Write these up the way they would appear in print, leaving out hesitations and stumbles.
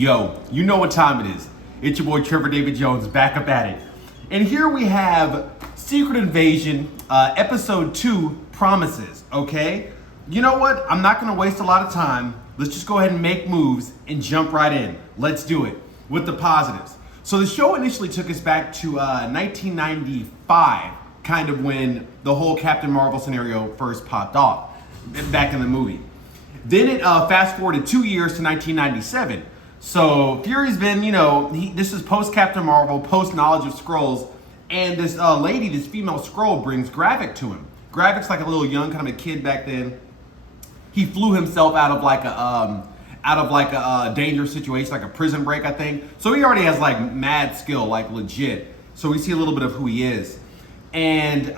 Yo, you know what time it is. It's your boy Trevor David Jones back up at it. And here we have Secret Invasion, episode 2, Promises, okay? You know what? I'm not gonna waste a lot of time. Let's just go ahead and make moves and jump right in. Let's do it with the positives. So the show initially took us back to 1995, kind of when the whole Captain Marvel scenario first popped off, back in the movie. Then it fast forwarded 2 years to 1997. So Fury's been, this is post Captain Marvel, post knowledge of Skrulls, and this lady, this female Skrull, brings Gravik to him. Gravik's like a little young kind of a kid back then. He flew himself out of like a dangerous situation, like a prison break, I think. So he already has like mad skill, like legit. So we see a little bit of who he is. And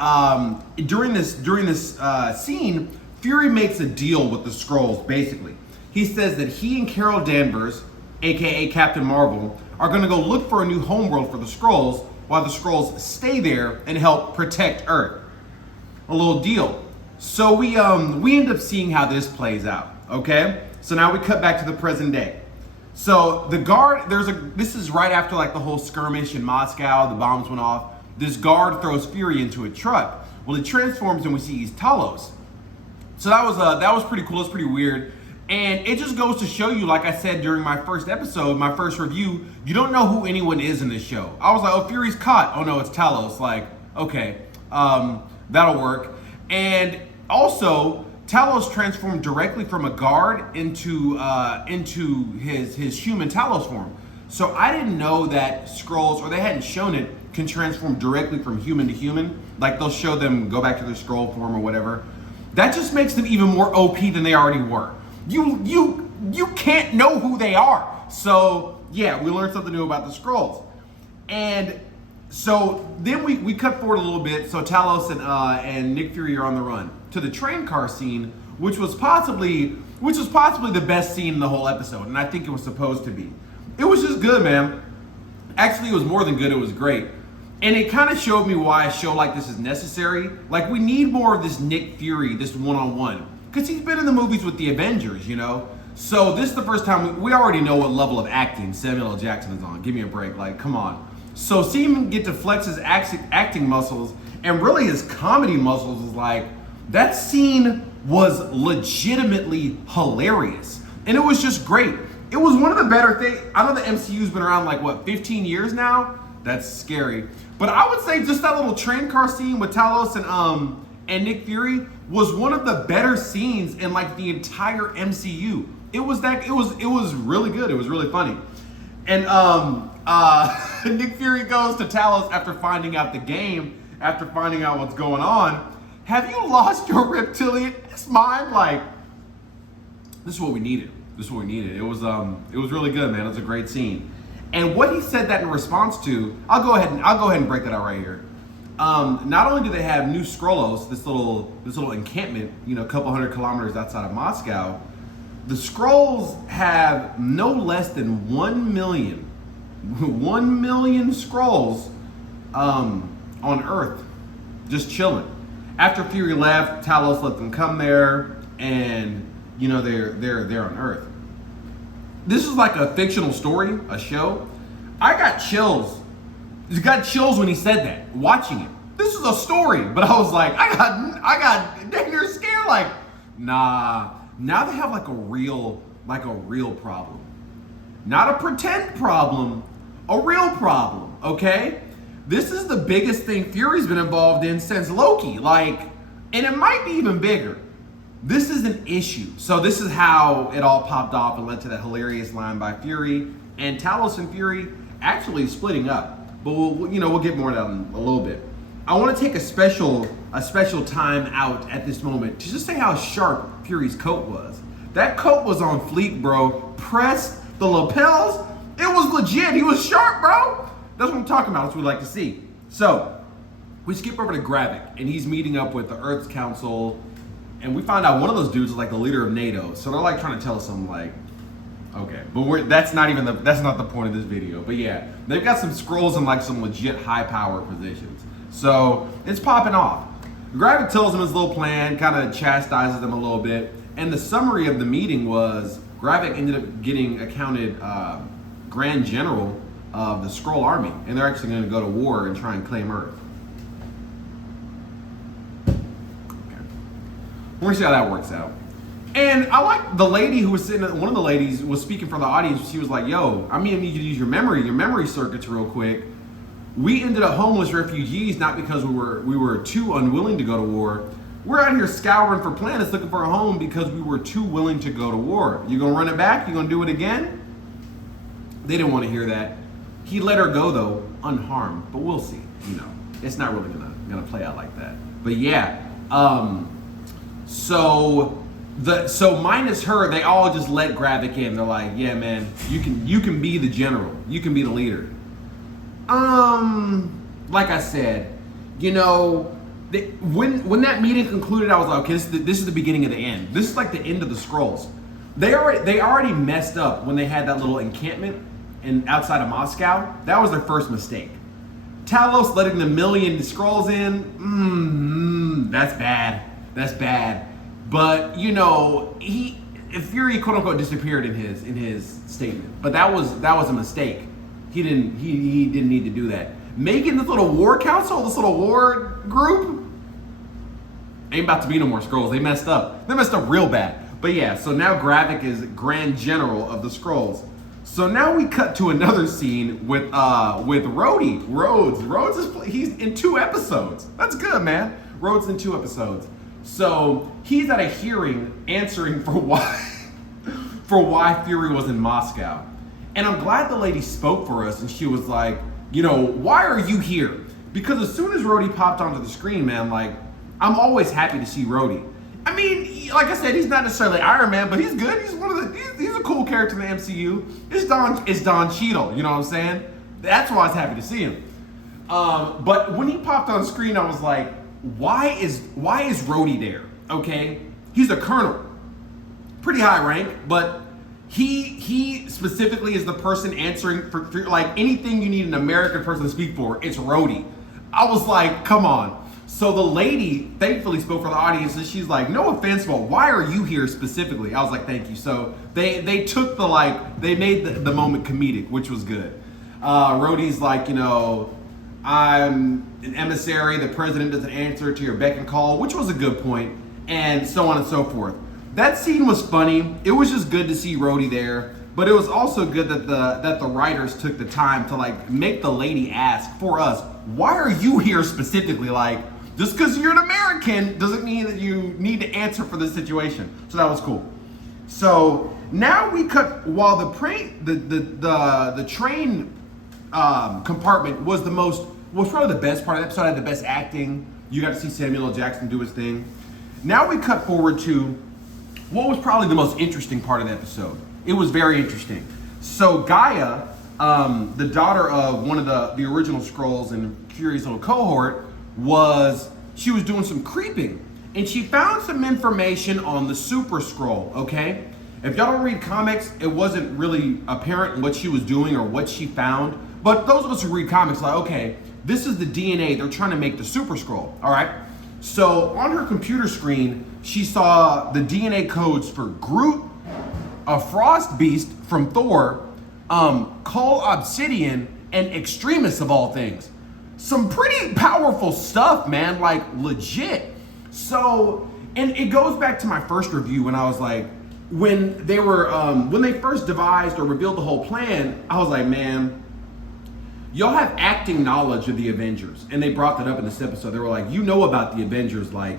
during this scene, Fury makes a deal with the Skrulls, basically. He says that he and Carol Danvers, aka Captain Marvel, are gonna go look for a new homeworld for the Skrulls while the Skrulls stay there and help protect Earth. A little deal. So we end up seeing how this plays out, okay? So now we cut back to the present day. So the guard, this is right after like the whole skirmish in Moscow, the bombs went off. This guard throws Fury into a truck. Well, it transforms and we see he's Talos. So that was pretty cool, it's pretty weird. And it just goes to show you, like I said during my first episode, my first review, you don't know who anyone is in this show. I was like, oh, Fury's caught. Oh no, it's Talos. Like, okay, that'll work. And also, Talos transformed directly from a guard into his human Talos form. So I didn't know that Skrulls, or they hadn't shown it, can transform directly from human to human. Like they'll show them go back to their Skrull form or whatever. That just makes them even more OP than they already were. You can't know who they are. So yeah, we learned something new about the Skrulls. And so then we cut forward a little bit. So Talos and Nick Fury are on the run to the train car scene, which was possibly the best scene in the whole episode, and I think it was supposed to be. It was just good, man. Actually, it was more than good, it was great. And it kind of showed me why a show like this is necessary. Like, we need more of this Nick Fury, this one-on-one. Because he's been in the movies with the Avengers, So this is the first time, we already know what level of acting Samuel L. Jackson is on. Give me a break, like, come on. So seeing him get to flex his acting muscles and really his comedy muscles is like, that scene was legitimately hilarious. And it was just great. It was one of the better things. I know the MCU's been around like, 15 years now? That's scary. But I would say just that little train car scene with Talos and Nick Fury was one of the better scenes in like the entire MCU. It was really good. It was really funny. And Nick Fury goes to Talos after finding out the game, after finding out what's going on. Have you lost your reptilian mind? Like, this is what we needed. It was really good, man. It was a great scene. And what he said that in response to, I'll go ahead and break that out right here. Not only do they have New Skrullos, this little encampment, a couple hundred kilometers outside of Moscow, the Skrulls have no less than 1 million Skrulls on Earth, just chilling. After Fury left, Talos let them come there, and they're on Earth. This is like a fictional story, a show. I got chills. Got chills when he said that, watching it. This is a story, but I was like, I got dang near scared, like, nah. Now they have like a real problem. Not a pretend problem, a real problem, okay? This is the biggest thing Fury's been involved in since Loki, and it might be even bigger. This is an issue. So this is how it all popped off and led to that hilarious line by Fury and Talos and Fury actually splitting up. But we'll get more of that in a little bit. I want to take a special time out at this moment to just say how sharp Fury's coat was. That coat was on fleek, bro. Pressed, the lapels, it was legit. He was sharp, bro. That's what I'm talking about. That's what we like to see. So we skip over to Gravik, and he's meeting up with the Earth's Council, and we find out one of those dudes is like the leader of NATO. So they're like trying to tell us something like, okay, but that's not the point of this video. But yeah, they've got some Skrulls in like some legit high power positions. So it's popping off. Gravik tells him his little plan, kind of chastises them a little bit, And the summary of the meeting was Gravik ended up getting accounted Grand General of the Skrull Army, and they're actually going to go to war and try and claim Earth. Okay. We're going to see how that works out. And I like the lady who was sitting, one of the ladies was speaking for the audience. She was like, yo, I need you to use your memory circuits real quick. We ended up homeless refugees, not because we were too unwilling to go to war. We're out here scouring for planets looking for a home because we were too willing to go to war. You gonna run it back? You gonna do it again? They didn't want to hear that. He let her go though, unharmed, but we'll see. It's not really gonna play out like that. But yeah, so minus her, they all just let Gravik in. They're like, yeah, man, you can be the general, you can be the leader. Like I said, when that meeting concluded, I was like, okay, this is the beginning of the end. This is like the end of the Skrulls. They already messed up when they had that little encampment outside of Moscow. That was their first mistake. Talos letting the million Skrulls in, that's bad. That's bad. But Fury quote unquote disappeared in his statement. But that was a mistake. He didn't need to do that. Making this little war council, this little war group, ain't about to be no more Skrulls. They messed up. They messed up real bad. But yeah, so now Gravik is Grand General of the Skrulls. So now we cut to another scene with Rhodey. Rhodes he's in 2 episodes. That's good, man. Rhodes in 2 episodes. So he's at a hearing answering for why Fury was in Moscow. And I'm glad the lady spoke for us and she was like, why are you here? Because as soon as Rhodey popped onto the screen, man, like, I'm always happy to see Rhodey. I mean, like I said, he's not necessarily Iron Man, but he's good. He's a cool character in the MCU. It's Don Cheadle, you know what I'm saying? That's why I was happy to see him. But when he popped on screen, I was like, why is Rhodey there? Okay, he's a colonel, pretty high rank, but he specifically is the person answering for like anything you need an American person to speak for. It's Rhodey. I was like, come on. So the lady thankfully spoke for the audience, and she's like, no offense, but why are you here specifically? I was like, thank you. So they took they made the moment comedic, which was good. Rhodey's like, I'm an emissary. The president doesn't answer to your beck and call, which was a good point, and so on and so forth. That scene was funny. It was just good to see Rhodey there, but it was also good that the writers took the time to like make the lady ask for us, why are you here specifically? Like, just because you're an American doesn't mean that you need to answer for this situation. So that was cool. So now we cut while the train compartment was probably the best part of the episode. Had the best acting. You got to see Samuel L. Jackson do his thing. Now we cut forward to what was probably the most interesting part of the episode. It was very interesting. So Gaia, the daughter of one of the original Skrulls in Fury's little cohort, she was doing some creeping, and she found some information on the Super Skrull. Okay, if y'all don't read comics, it wasn't really apparent what she was doing or what she found. But those of us who read comics, like, okay, this is the DNA they're trying to make the Super Skrull. All right. So on her computer screen, she saw the DNA codes for Groot, a Frost Beast from Thor, Cull Obsidian, and Extremis of all things. Some pretty powerful stuff, man, like legit. So, and it goes back to my first review when I was like, when they first devised or revealed the whole plan, I was like, man, y'all have acting knowledge of the Avengers. And they brought that up in this episode. They were like, about the Avengers, like,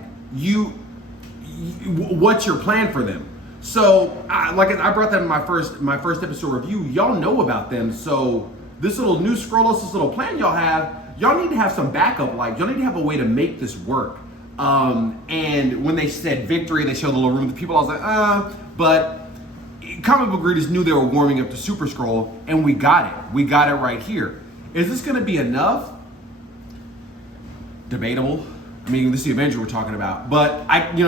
what's your plan for them? So, I brought that in my first episode review. Y'all know about them. So, this little new Skrullos, this little plan y'all need to have some backup. Like, y'all need to have a way to make this work. And when they said victory, they showed the little room with people. I was like, but comic book readers knew they were warming up to Super Skrull, and we got it. We got it right here. Is this going to be enough? Debatable. I mean, this is the Avenger we're talking about, but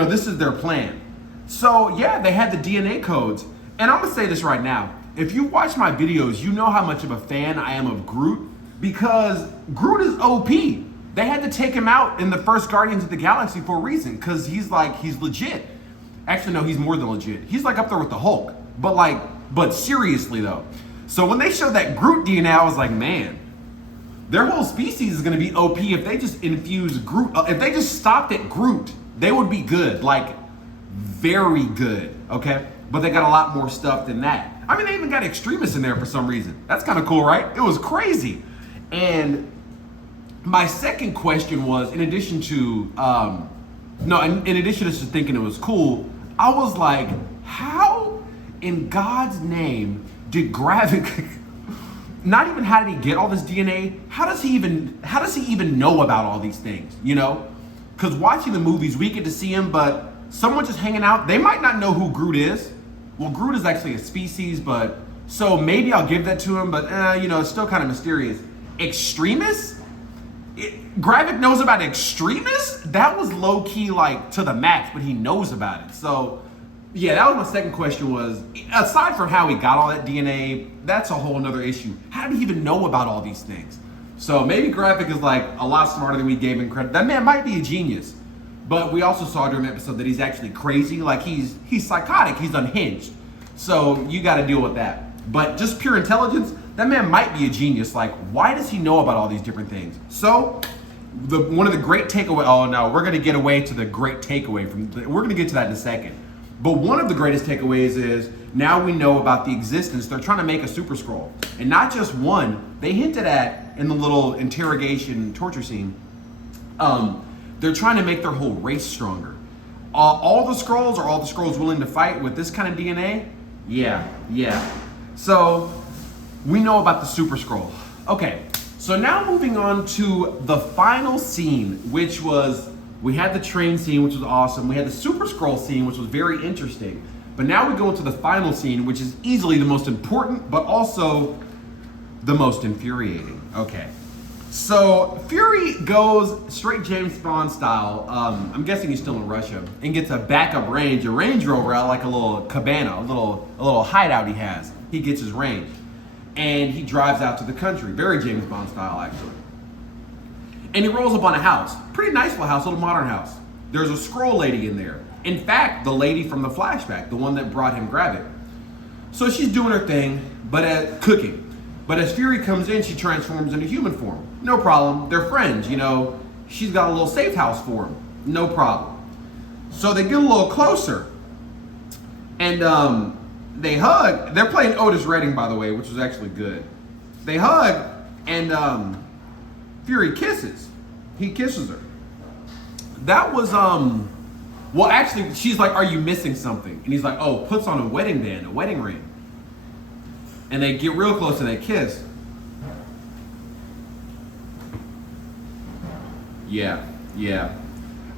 this is their plan. So yeah, they had the DNA codes, and I'm gonna say this right now. If you watch my videos, you know how much of a fan I am of Groot, because Groot is OP. They had to take him out in the first Guardians of the Galaxy for a reason, because he's legit. Actually, no, he's more than legit. He's like up there with the Hulk. But seriously though. So when they showed that Groot DNA, I was like, man, their whole species is gonna be OP if they just infuse Groot. If they just stopped at Groot, they would be good, like very good, okay? But they got a lot more stuff than that. I mean, they even got extremists in there for some reason. That's kind of cool, right? It was crazy. And my second question was, in addition to just thinking it was cool, I was like, how in God's name did Gravik, not even how did he get all this DNA, how does he even know about all these things, you know? Because watching the movies, we get to see him, but someone just hanging out, they might not know who Groot is. Well, Groot is actually a species, but so maybe I'll give that to him, but it's still kind of mysterious. Extremists? Gravik knows about extremists? That was low key like to the max, but he knows about it. So yeah, that was my second question was, aside from how he got all that DNA, that's a whole nother issue. How did he even know about all these things? So maybe Gravik is like a lot smarter than we gave him credit. That man might be a genius. But we also saw during the episode that he's actually crazy. Like he's psychotic, he's unhinged. So you gotta deal with that. But just pure intelligence, that man might be a genius. Like, why does he know about all these different things? So one of the great takeaway, oh no, we're gonna get away to the great takeaway we're gonna get to that in a second. But one of the greatest takeaways is now we know about the existence. They're trying to make a Super Skrull. And not just one, they hinted at in the little interrogation torture scene, they're trying to make their whole race stronger. All the Skrulls willing to fight with this kind of DNA? Yeah. So we know about the Super Skrull. Okay, so now moving on to the final scene, which was, we had the train scene, which was awesome. We had the Super Skrull scene, which was very interesting. But now we go into the final scene, which is easily the most important, but also the most infuriating. Okay. So Fury goes straight James Bond style. I'm guessing he's still in Russia, and gets a backup range, a Range Rover out like a little cabana, a little hideout he has. He gets his range, and he drives out to the country, very James Bond style actually. And he rolls up on a house, pretty nice little house, little modern house. There's a Skrull lady in there. In fact, the lady from the flashback, the one that brought him Gravik. So she's doing her thing, but cooking. But as Fury comes in, she transforms into human form. No problem. They're friends, you know. She's got a little safe house for him. No problem. So they get a little closer. And they hug. They're playing Otis Redding, by the way, which was actually good. They hug, and Fury kisses. He kisses her. That was, well, actually, she's like, are you missing something? And he's like, oh, puts on a wedding band, a wedding ring. And they get real close and they kiss. Yeah.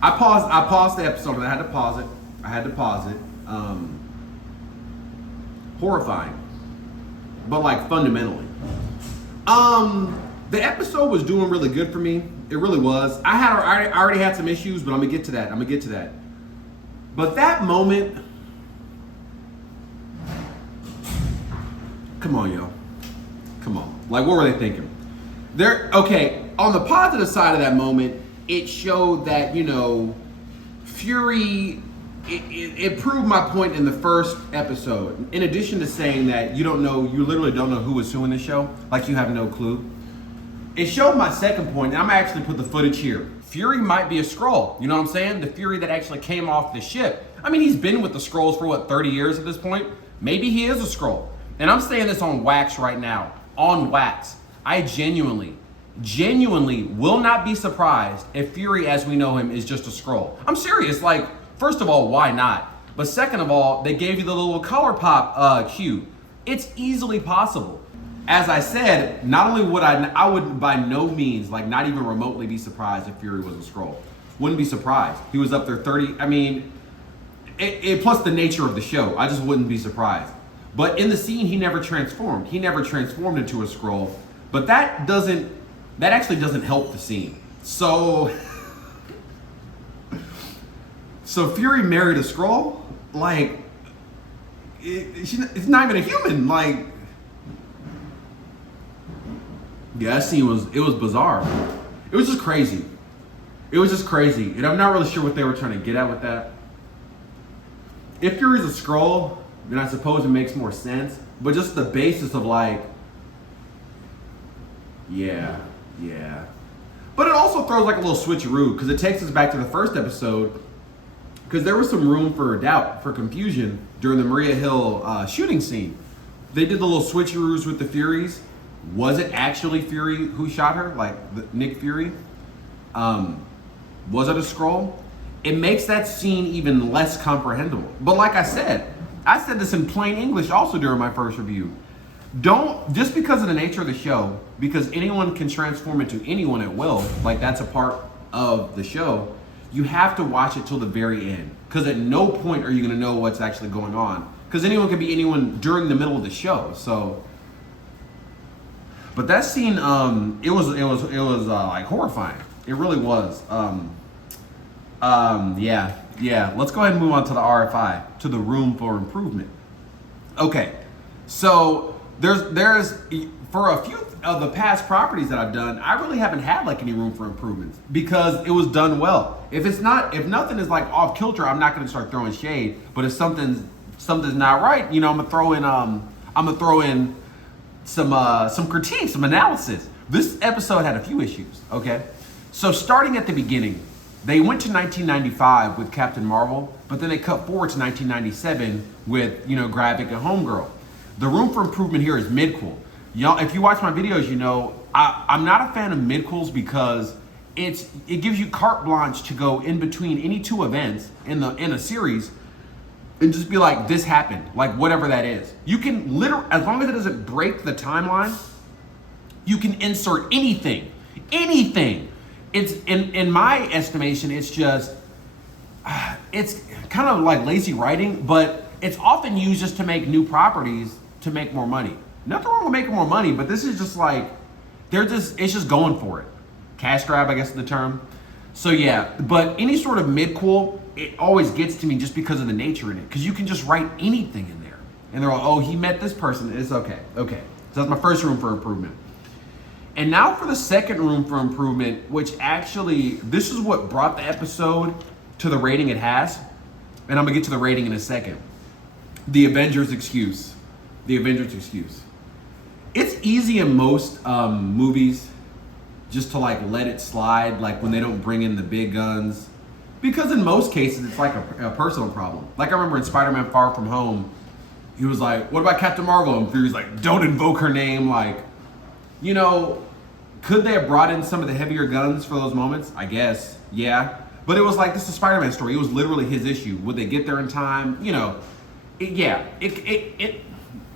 I paused the episode and I had to pause it. Horrifying. But like fundamentally. The episode was doing really good for me. It really was. I already had some issues, but I'm gonna get to that. But that moment, come on, yo. Come on. Like, what were they thinking? Okay, on the positive side of that moment, it showed that, you know, Fury, it proved my point in the first episode. In addition to saying that you literally don't know who is who in the show, like you have no clue. It showed my second point, and I'm gonna actually put the footage here. Fury might be a Skrull, you know what I'm saying? The Fury that actually came off the ship. I mean, he's been with the Skrulls for what, 30 years at this point? Maybe he is a Skrull. And I'm saying this on wax right now, on wax. I genuinely will not be surprised if Fury as we know him is just a Skrull. I'm serious, like, first of all, why not? But second of all, they gave you the little color pop cue. It's easily possible. As I said, not only would I would by no means, like not even remotely be surprised if Fury was a Skrull. Wouldn't be surprised. He was up there 30, I mean, plus the nature of the show, I just wouldn't be surprised. But in the scene, he never transformed. He never transformed into a Skrull. But that actually doesn't help the scene. So Fury married a Skrull? Like, it's not even a human. Like, yeah, that scene was bizarre. It was just crazy. And I'm not really sure what they were trying to get at with that. if Fury's a Skrull, then I suppose it makes more sense. But just the basis of like, yeah. But it also throws like a little switcheroo because it takes us back to the first episode because there was some room for doubt, for confusion during the Maria Hill shooting scene. They did the little switcheroos with the Furies. Was it actually Fury who shot her, like Nick Fury? Was it a Skrull? It makes that scene even less comprehensible. But like I said this in plain English also during my first review. Don't, just because of the nature of the show, because anyone can transform into anyone at will, like that's a part of the show, you have to watch it till the very end. Because at no point are you going to know what's actually going on. Because anyone can be anyone during the middle of the show. So, but that scene, it was like horrifying. It really was. Yeah. Let's go ahead and move on to the RFI, to the room for improvement. Okay, so there's for a few of the past properties that I've done, I really haven't had like any room for improvements because it was done well. If nothing is like off kilter, I'm not going to start throwing shade. But if something's not right, you know, I'm gonna throw in some critique, some analysis. This episode had a few issues. Okay, so starting at the beginning, they went to 1995 with Captain Marvel, but then they cut forward to 1997 with, you know, Gravik and Homegirl. The room for improvement here is midquel. Y'all, if you watch my videos, you know I'm not a fan of midquels because it gives you carte blanche to go in between any two events in a series and just be like, this happened, like whatever that is. You can literally, as long as it doesn't break the timeline, you can insert anything. It's in my estimation, it's just it's kind of like lazy writing, but it's often used just to make new properties to make more money. Nothing wrong with making more money, but this is just like it's just going for it. Cash grab, I guess is the term. So yeah, but any sort of midquel, it always gets to me just because of the nature in it. Because you can just write anything in there, and they're like, oh, he met this person. It's okay. So that's my first room for improvement. And now for the second room for improvement, which actually, this is what brought the episode to the rating it has. And I'm gonna get to the rating in a second. The Avengers excuse. It's easy in most movies just to like let it slide, like when they don't bring in the big guns. Because in most cases, it's like a personal problem. Like I remember in Spider-Man Far From Home, he was like, what about Captain Marvel? And Fury's like, don't invoke her name. Like, you know, could they have brought in some of the heavier guns for those moments? I guess, yeah. But it was like, this is a Spider-Man story. It was literally his issue. Would they get there in time? You know,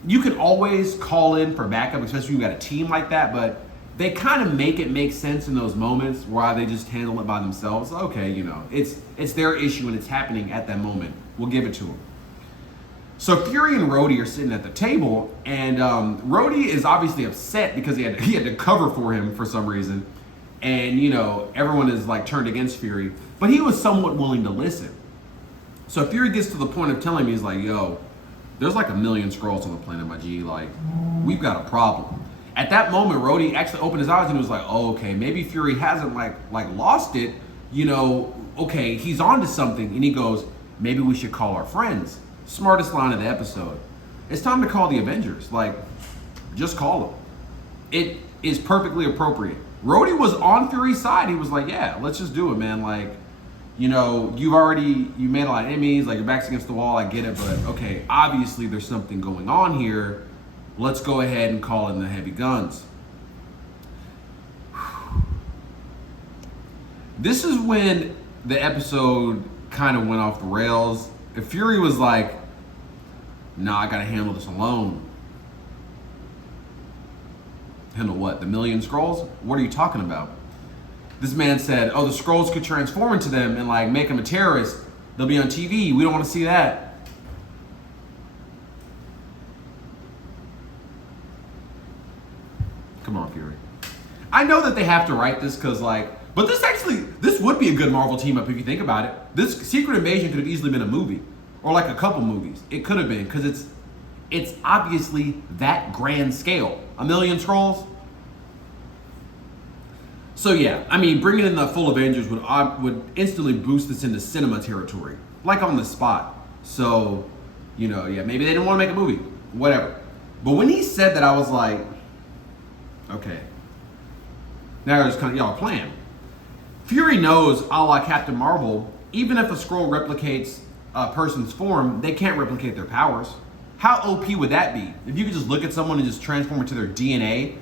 you can always call in for backup, especially when you got a team like that, but they kind of make it make sense in those moments where they just handle it by themselves. Okay, you know, it's their issue and it's happening at that moment. We'll give it to them. So Fury and Rhodey are sitting at the table, and Rhodey is obviously upset because he had to cover for him for some reason, and you know everyone is like turned against Fury, but he was somewhat willing to listen. So Fury gets to the point of telling me, he's like, "Yo, there's like 1 million Skrulls on the planet, my G. Like, we've got a problem." At that moment, Rhodey actually opened his eyes and was like, "Oh, okay, maybe Fury hasn't like lost it. You know, okay, he's on to something." And he goes, "Maybe we should call our friends." Smartest line of the episode. It's time to call the Avengers. Like, just call them. It is perfectly appropriate. Rhodey was on Fury's side. He was like, yeah, let's just do it, man. Like, you know, you made a lot of enemies, like your back's against the wall, I get it, but okay, obviously there's something going on here. Let's go ahead and call in the heavy guns. This is when the episode kind of went off the rails. If Fury was like, nah, I gotta handle this alone. Handle what? The 1 million Skrulls? What are you talking about? This man said, oh, the Skrulls could transform into them and like make them a terrorist. They'll be on TV. We don't want to see that. Come on, Fury. I know that they have to write this because but this would be a good Marvel team up if you think about it. This Secret Invasion could have easily been a movie or like a couple movies. It could have been because it's obviously that grand scale. 1 million Skrulls. So yeah, I mean, bringing in the full Avengers would instantly boost this into cinema territory, like on the spot. So, yeah, maybe they didn't want to make a movie, whatever. But when he said that, I was like, okay, now there's kind of y'all playing. Fury knows, a la Captain Marvel, even if a Skrull replicates a person's form, they can't replicate their powers. How OP would that be? If you could just look at someone and just transform into their DNA,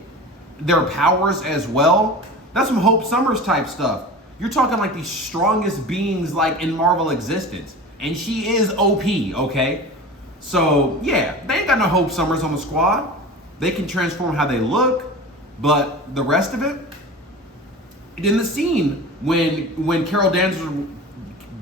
their powers as well. That's some Hope Summers type stuff. You're talking like the strongest beings like in Marvel existence. And she is OP, okay? So yeah, they ain't got no Hope Summers on the squad. They can transform how they look, but the rest of it, in the scene when Carol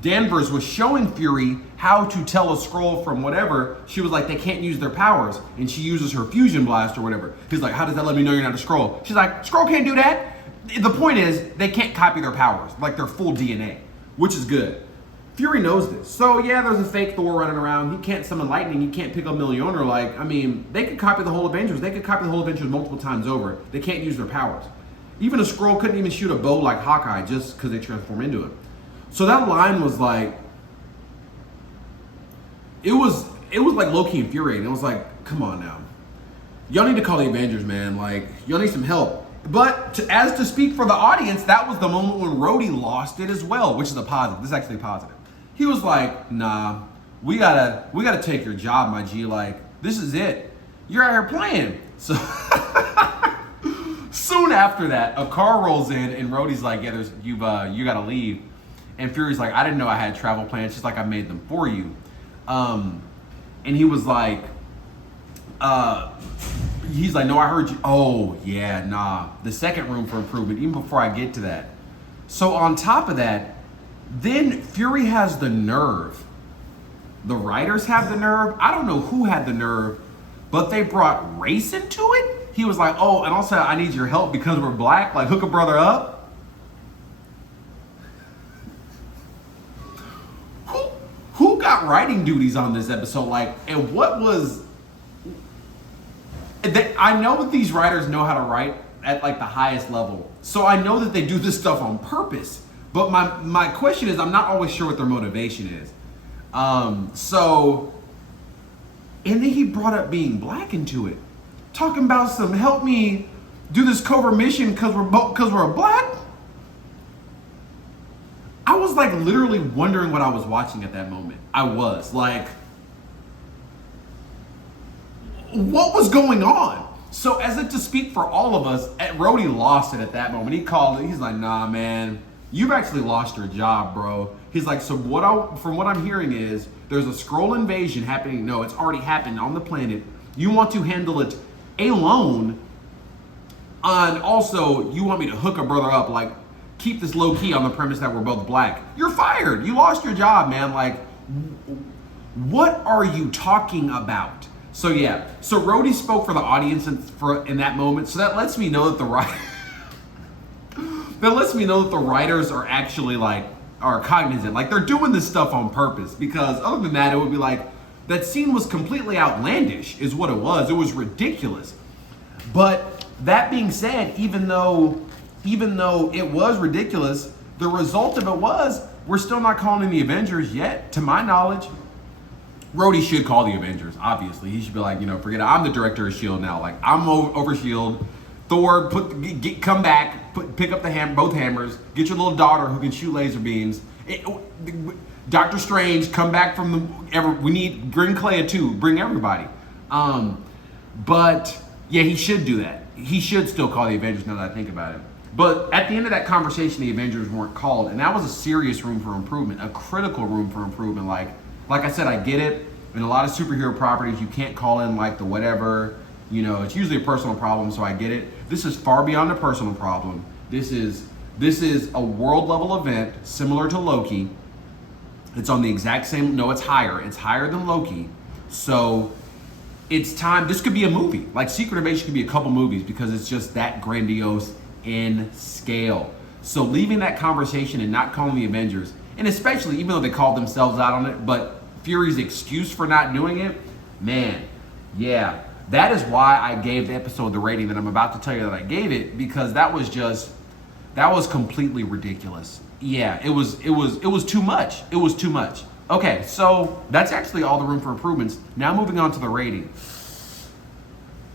Danvers was showing Fury how to tell a Skrull from whatever, she was like, they can't use their powers, and she uses her fusion blast or whatever. He's like, how does that let me know you're not a Skrull? She's like, Skrull can't do that. The point is, they can't copy their powers, like their full DNA, which is good. Fury knows this. So yeah, there's a fake Thor running around. He can't summon lightning. He can't pick up Mjolnir. They could copy the whole Avengers. They could copy the whole Avengers multiple times over. They can't use their powers. Even a Skrull couldn't even shoot a bow like Hawkeye just because they transform into it. So that line was like, it was like low-key infuriating. It was like, come on now. Y'all need to call the Avengers, man. Like, y'all need some help. But to speak for the audience, that was the moment when Rhodey lost it as well, which is a positive. This is actually a positive. He was like, nah, we gotta take your job, my G. Like, this is it. You're out here playing. So soon after that, a car rolls in and Rhodey's like, yeah, you gotta leave. And Fury's like, I didn't know I had travel plans, just like I made them for you. And he was like, he's like, no, I heard you. Oh, yeah, nah. The second room for improvement, even before I get to that. So on top of that, then Fury has the nerve. The writers have the nerve. I don't know who had the nerve, but they brought race into it. He was like, oh, and also I need your help because we're black. Like, hook a brother up. Who got writing duties on this episode? Like, and what was... I know that these writers know how to write at like the highest level. So I know that they do this stuff on purpose. But my question is, I'm not always sure what their motivation is. And then he brought up being black into it. Talking about some help me do this covert mission because we're black. I was like literally wondering what I was watching at that moment. I was like, what was going on? So as if to speak for all of us, Rhodey lost it at that moment. He called it. He's like, nah, man, you've actually lost your job, bro. He's like, so from what I'm hearing is there's a Skrull invasion happening. No, it's already happened on the planet. You want to handle it alone. And also you want me to hook a brother up, like keep this low key on the premise that we're both black. You're fired. You lost your job, man. Like, what are you talking about? So yeah, so Rhodey spoke for the audience in that moment. So that lets me know that the writers are actually are cognizant. Like, they're doing this stuff on purpose, because other than that, it would be like, that scene was completely outlandish is what it was. It was ridiculous. But that being said, even though it was ridiculous, the result of it was, we're still not calling in the Avengers yet, to my knowledge. Rhodey should call the Avengers, obviously. He should be like, forget it. I'm the director of S.H.I.E.L.D. now. Like, I'm over S.H.I.E.L.D. Thor, come back, pick up both hammers, get your little daughter who can shoot laser beams. Doctor Strange, come back we need, bring Clea too, bring everybody. But yeah, he should do that. He should still call the Avengers now that I think about it. But at the end of that conversation, the Avengers weren't called, and that was a serious room for improvement, a critical room for improvement. Like I said, I get it. In a lot of superhero properties, you can't call in like the whatever. It's usually a personal problem, so I get it. This is far beyond a personal problem. This is a world level event similar to Loki. It's on the exact same, no, it's higher. It's higher than Loki. So it's time, this could be a movie. Like, Secret Invasion could be a couple movies because it's just that grandiose in scale. So leaving that conversation and not calling the Avengers, and especially even though they called themselves out on it, but Fury's excuse for not doing it, man, yeah. That is why I gave the episode the rating that I'm about to tell you that I gave it, because that was completely ridiculous. Yeah, it was too much. It was too much. Okay, so that's actually all the room for improvements. Now moving on to the rating.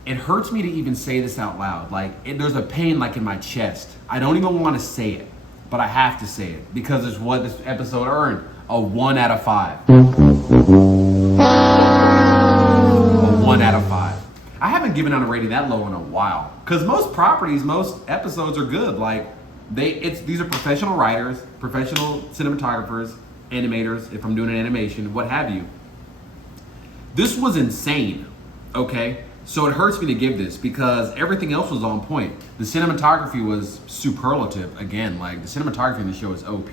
It hurts me to even say this out loud. There's a pain like in my chest. I don't even want to say it, but I have to say it because it's what this episode earned. A 1 out of 5. A 1 out of 5. I haven't given out a rating that low in a while. Because most episodes are good. These are professional writers, professional cinematographers, animators, if I'm doing an animation, what have you. This was insane, okay? So it hurts me to give this because everything else was on point. The cinematography was superlative. Again, the cinematography in the show is OP.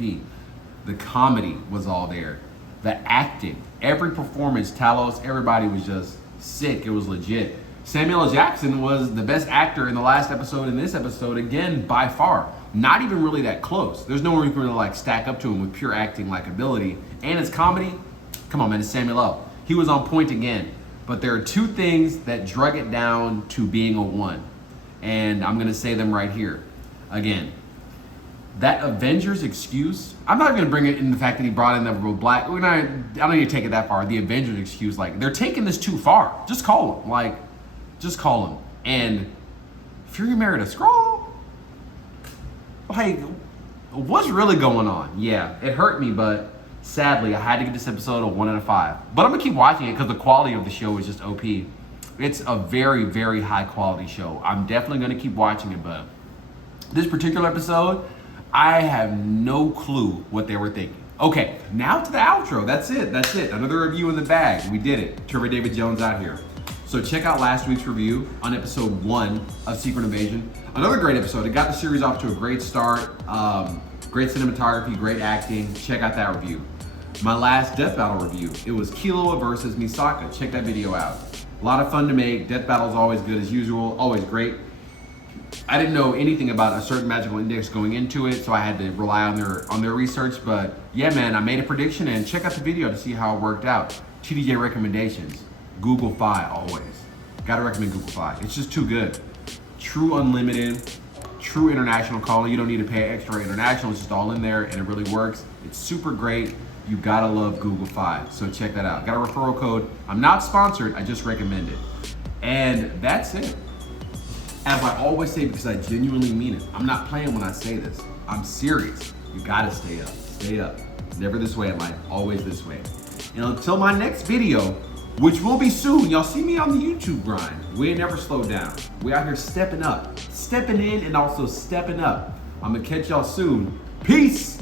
The comedy was all there. The acting, every performance, Talos, everybody was just sick. It was legit. Samuel L. Jackson was the best actor in the last episode and this episode, again, by far. Not even really that close. There's no one who can really stack up to him with pure acting ability. And his comedy, come on man, it's Samuel L. He was on point again. But there are two things that drug it down to being a 1. And I'm gonna say them right here. Again, that Avengers excuse, I'm not gonna bring it in the fact that he brought in the black, I don't need to take it that far. The Avengers excuse, they're taking this too far. Just call him, just call him. And Fury married a Skrull? What's really going on? Yeah, it hurt me, but sadly, I had to give this episode a 1 out of 5. But I'm gonna keep watching it because the quality of the show is just OP. It's a very, very high quality show. I'm definitely gonna keep watching it, but this particular episode, I have no clue what they were thinking. Okay, now to the outro. That's it. Another review in the bag. We did it. Trevor David Jones out here. So check out last week's review on episode 1 of Secret Invasion. Another great episode. It got the series off to a great start. Great cinematography, great acting. Check out that review. My last Death Battle review, it was Killua versus Misaka. Check that video out. A lot of fun to make. Death Battle is always good as usual, always great. I didn't know anything about a certain magical index going into it, so I had to rely on their research. But yeah, man, I made a prediction and check out the video to see how it worked out. TDJ Recommendations, Google Fi always. Gotta recommend Google Fi. It's just too good. True unlimited, true international calling. You don't need to pay extra international. It's just all in there and it really works. It's super great. You gotta love Google Fi. So check that out. Got a referral code. I'm not sponsored. I just recommend it. And that's it. As I always say, because I genuinely mean it. I'm not playing when I say this. I'm serious. You gotta stay up. Stay up. Never this way in life. Always this way. And until my next video, which will be soon. Y'all see me on the YouTube grind. We ain't never slowed down. We out here stepping up. Stepping in and also stepping up. I'm gonna catch y'all soon. Peace.